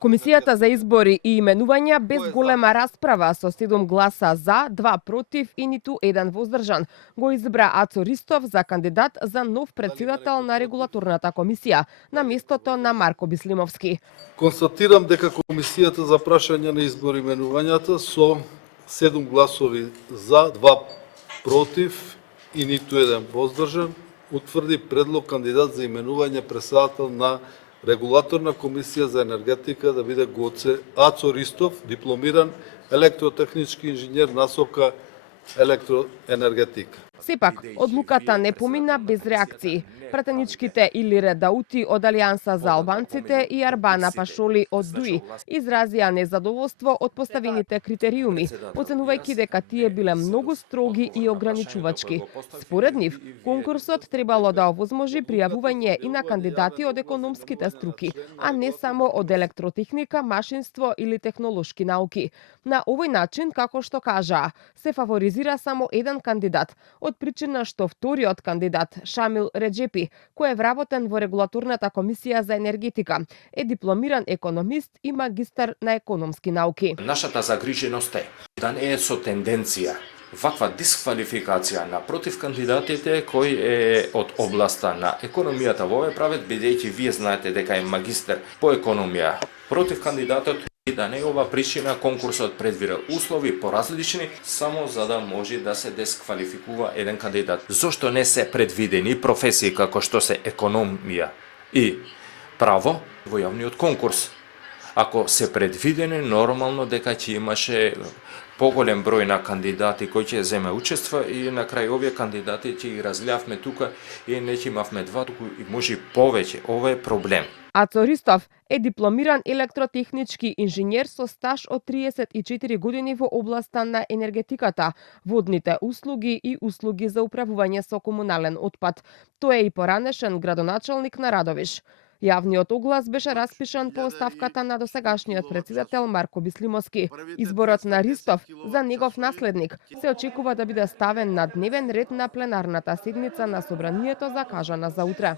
Комисијата за избори и именувања без голема расправа со 7 гласа за, 2 против и ниту еден воздржан го избра Ацо Ристов за кандидат за нов претседател на регулаторната комисија на местото на Марко Бислимовски. Констатирам дека Комисијата за прашање на избори и именувањата со 7 гласови за, 2 против и ниту еден воздржан утврди предлог кандидат за именување претседател на Регулаторна комисија за енергетика да биде Гоце Ацо Ристов, дипломиран електротехнички инженер насока електроенергетика. Сепак, одлуката не помина без реакции. Пратеничките Илире Даути од Алијанса за албанците и Арбана Пашоли од ДУИ изразија незадоволство од поставените критериуми, оценувајќи дека тие биле многу строги и ограничувачки. Според нив, конкурсот требало да овозможи пријавување и на кандидати од економските струки, а не само од електротехника, машинство или технолошки науки. На овој начин, како што кажаа, се фаворизира само еден кандидат, од причина што вториот кандидат, Шамил Реджепи, кој е вработен во Регулаторната комисија за енергетика, е дипломиран економист и магистар на економски науки. Нашата загриженост е да не е со тенденција ваква дисквалификација на против кандидатите кој е од областа на економијата во овој правец, бидејќи вие знаете дека е магистер по економија против кандидатот. И да не е ова причина конкурсот предвидел услови поразлични само за да може да се дисквалификува еден кандидат. Зошто не се предвидени професии како што се економија и право во јавниот конкурс? Ако се предвидени, нормално дека ќе имаше поголем број на кандидати кои ќе земе учество и на крај овие кандидати ќе ги разгледавме тука и не ќе имавме два, туку и може повеќе. Ова е проблем. Ацо Ристов е дипломиран електротехнички инженер со стаж од 34 години во областа на енергетиката, водните услуги и услуги за управување со комунален отпад. Тој е и поранешен градоначалник на Радовиш. Јавниот оглас беше распишан по оставката на досегашниот претседател Марко Бислимовски. Изборот на Ристов за негов наследник се очекува да биде ставен на дневен ред на пленарната седница на собранието закажана за утре.